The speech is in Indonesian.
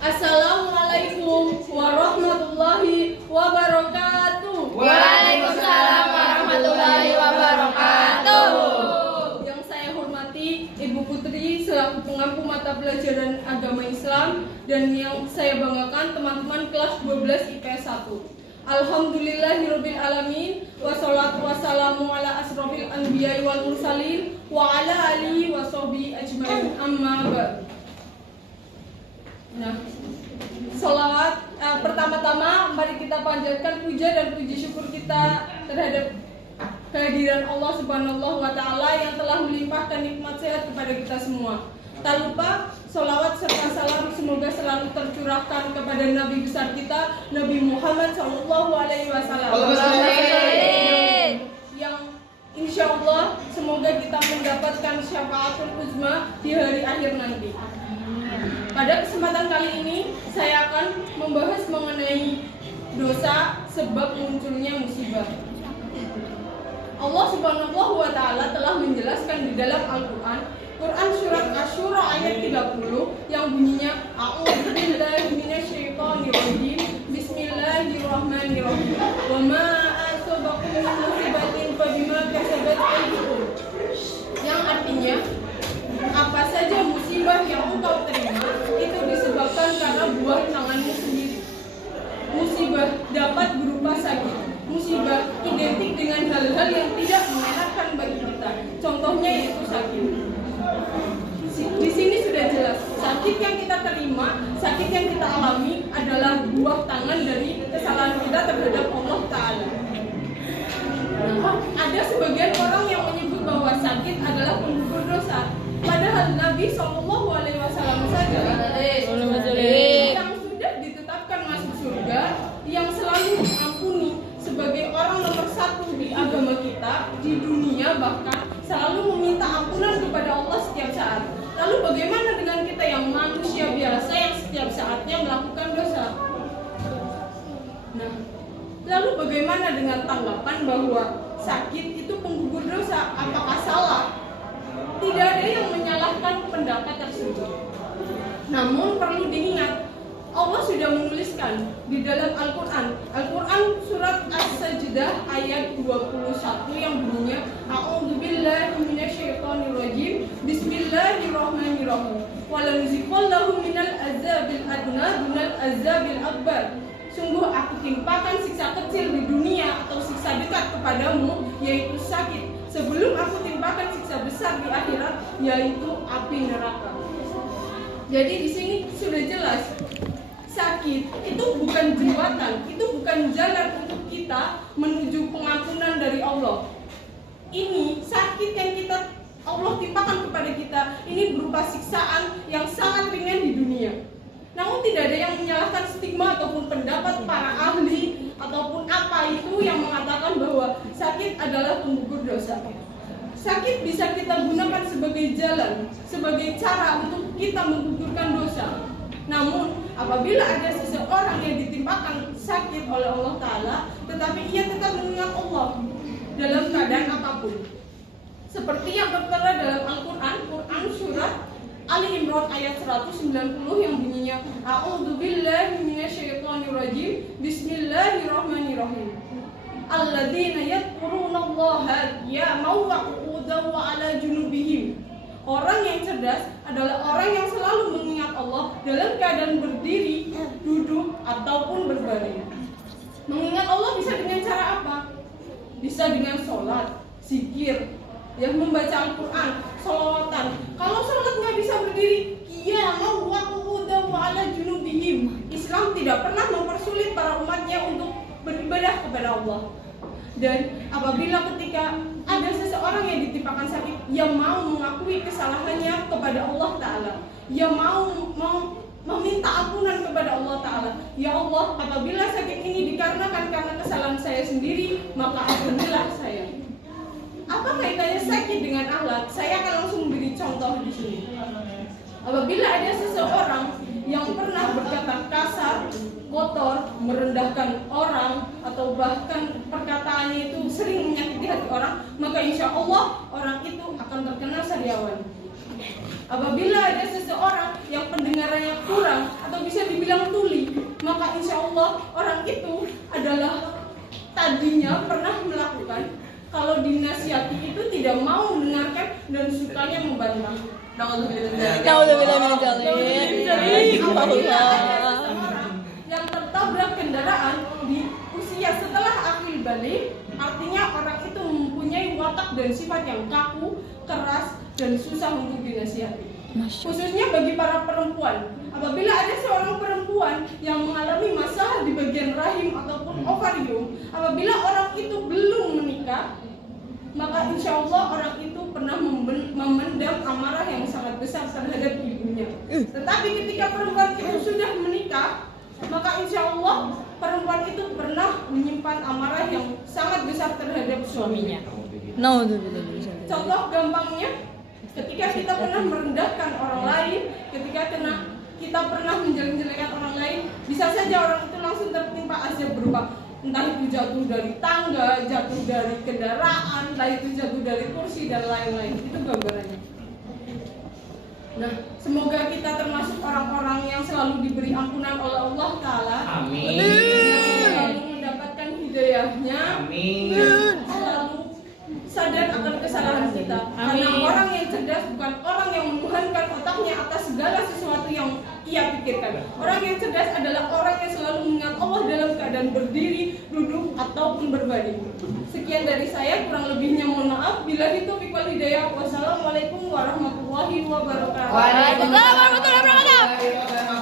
Assalamualaikum warahmatullahi wabarakatuh. Waalaikumsalam warahmatullahi wabarakatuh. Yang saya hormati Ibu Putri selaku pengampu mata pelajaran agama Islam, dan yang saya banggakan teman-teman kelas 12 IPS 1. Alhamdulillahirabbil alamin, wassalatu wassalamu ala asrofil anbiya'i wal mursalin wa ala alihi washabihi ajmain, amma ba'du. Nah, sholawat pertama-tama mari kita panjatkan puja dan puji syukur kita terhadap kehadiran Allah Subhanahu wa Ta'ala yang telah melimpahkan nikmat sehat kepada kita semua. Tak lupa sholawat serta salam semoga selalu tercurahkan kepada Nabi besar kita, Nabi Muhammad Sallallahu Alaihi Wasallam, yang insya Allah semoga kita mendapatkan syafaatul uzma di hari akhir nanti. Pada kesempatan kali ini saya akan membahas mengenai dosa sebab munculnya musibah. Allah Subhanahu wa Ta'ala telah menjelaskan di dalam Al-Quran surat Asy-Syura ayat 30 yang bunyinya A'udzubillahi minasyaitonirrajim, Bismillahirrahmanirrahim, wa ma asabakum min musibatin fabima kasabat aydikum, yang artinya apa saja musibah yang engkau terima itu disebabkan karena buah tanganmu sendiri. Musibah dapat berupa sakit. Musibah identik dengan hal-hal yang tidak mengenakan bagi kita. Contohnya yaitu sakit. Di sini sudah jelas, sakit yang kita terima, sakit yang kita alami adalah buah tangan dari kesalahan kita terhadap Allah Ta'ala. Ada sebagian orang yang menyebut bahwa sakit adalah penggugur dosa. Padahal Nabi Shallallahu Alaihi Wasallam saja yang sudah ditetapkan masuk surga, yang selalu mengampuni sebagai orang nomor satu di agama kita, di dunia bahkan selalu meminta ampunan kepada Allah setiap saat. Lalu bagaimana dengan kita yang manusia biasa yang setiap saatnya melakukan dosa? Nah, lalu bagaimana dengan tanggapan bahwa sakit itu penggugur dosa? Apakah salah? Tidak ada yang menyalahkan pendapat tersebut. Namun perlu diingat, Allah sudah menuliskan di dalam Al-Quran surat As-Sajdah ayat 21 yang bunyinya A'udzubillahi minasyaitonirrajim, Bismillahirrahmanirrahim, walanziqallahu minal azabil adna dunal azabil akbar. Sungguh aku timpakan siksa kecil di dunia atau siksa dekat kepadamu, yaitu sakit, sebelum aku timpakan siksa besar di akhirat, yaitu api neraka. Jadi di sini sudah jelas, sakit itu bukan jembatan, itu bukan jalan untuk kita menuju pengampunan dari Allah. Ini sakit yang Allah timpakan kepada kita, ini berupa siksaan yang sangat ringan di dunia. Namun tidak ada yang menyalahkan stigma ataupun pendapat para ahli ataupun apa itu yang mengatakan bahwa sakit adalah penggugur dosa. Sakit bisa kita gunakan sebagai jalan, sebagai cara untuk kita menggugurkan dosa. Namun apabila ada seseorang yang ditimpakan sakit oleh Allah Ta'ala, tetapi ia tetap mengingat Allah dalam keadaan apapun, seperti yang tertera dalam Al-Quran surat Ali Imran ayat 190 yang bunyinya A'udzubillahi minasyaitonirrajim, Bismillahirrahmanirrahim, alladzina yadhkurunallaha qiyaman wa qu'udan wa 'ala junubihim. Orang yang cerdas adalah orang yang selalu mengingat Allah dalam keadaan berdiri, duduk, ataupun berbaring. Mengingat Allah bisa dengan cara apa? Bisa dengan sholat, zikir, membaca Al-Quran, sholawatan. Kalau sholat nggak bisa berdiri, qiyaman wa qu'udan wa 'ala junubihim. Islam tidak pernah mempersulit para umatnya untuk beribadah kepada Allah. Dan apabila ketika ada seseorang yang ditimpakan sakit, yang mau mengakui kesalahannya kepada Allah Ta'ala, yang mau meminta ampunan kepada Allah Ta'ala, ya Allah, apabila sakit ini dikarenakan karena kesalahan saya sendiri, maka ampunilah saya. Apa kaitannya sakit dengan akhlak? Saya akan langsung beri contoh di sini. Apabila ada seseorang yang pernah berkata kasar, kotor, merendahkan orang, atau bahkan perkataannya itu sering menyakiti hati orang, maka insya Allah orang itu akan terkena sariawan. Apabila ada seseorang yang pendengarannya kurang atau bisa dibilang tuli, maka insya Allah orang itu adalah tadinya pernah melakukan, kalau dinasihati itu tidak mau mendengarkan dan sukanya membantah. Naudzubillah min dzalik. Apabila ada seseorang yang tertabrak kendaraan di usia setelah akil balik, artinya orang itu mempunyai watak dan sifat yang kaku, keras, dan susah untuk dinasihati. Khususnya bagi para perempuan, apabila ada seorang perempuan yang mengalami masalah di bagian rahim ataupun ovarium, apabila orang itu belum menikah, maka insya Allah orang itu pernah memendam amarah yang sangat besar terhadap ibunya. Tetapi ketika perempuan itu sudah menikah, maka insya Allah perempuan itu pernah menyimpan amarah yang sangat besar terhadap suaminya. Naudzubillah min dzalik. Contoh gampangnya, ketika kita pernah merendahkan orang lain, ketika kita pernah menjelek-jelekan orang lain, bisa saja orang itu langsung tertimpa azab berupa entah itu jatuh dari tangga, jatuh dari kendaraan, entah itu jatuh dari kursi dan lain-lain. Itu gambarannya. Nah, semoga kita termasuk orang-orang yang selalu diberi ampunan oleh Allah Ta'ala. Amin. Yang selalu mendapatkan hidayahnya. Amin. Selalu sadar akan kesalahan kita. Karena orang yang cerdas bukan orang yang menuhankan otaknya atas segala sesuatu yang ia pikirkan. Orang yang cerdas adalah orang yang selalu mengingat Allah dalam keadaan berdiri, duduk, ataupun berbaring. Sekian dari saya, kurang lebihnya mohon maaf. Billahi taufiq wal hidayah. Wassalamualaikum warahmatullahi wabarakatuh. Waalaikumsalam warahmatullahi wabarakatuh.